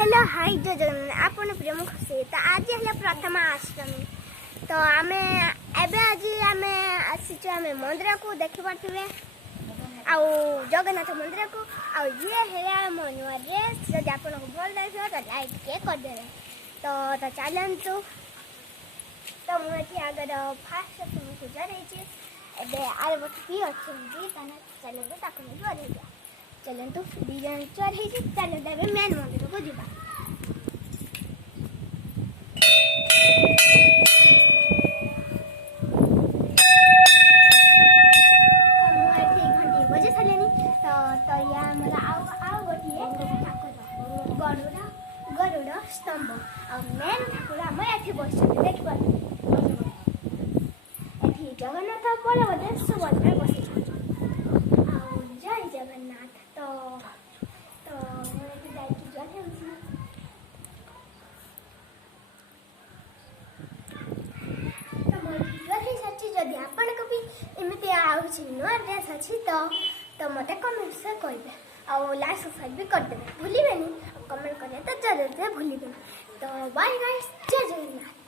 Hello hi जय जगन्नाथ आपण प्रेम खुशी तो आज है प्रथम अष्टमी तो आम आज आम आसीचु आम मंदिर को देखी पारे आउ जगन्नाथ मंदिर को आउ ये है मो नुआ ड्रेस जब आपको भल लगे तो लाइक के करदे तो चलतु तो मुझे आगर फास्ट पूजा रही एवं आर बट किए अच्छे चलते जुआर हो चलतु दीज जुआर हो चलते मेन मंदिर को जा बजे सारे तो या आउ गोटे गरुड़ स्तंभ मेन ठाकुर आम ये बस देखिए जगन्नाथ बलभद्र सुभद्रा बस जय जगन्नाथ तो जदि आपण को भी एमती नुआ ड्रेस अच्छी तो मत कमेंट से कहे और लाइक सब्सक्राइब भी कर देवे भूलिए कमेंट करें तो जरूर भूलिए तो बाय गाइस जय जगन्नाथ।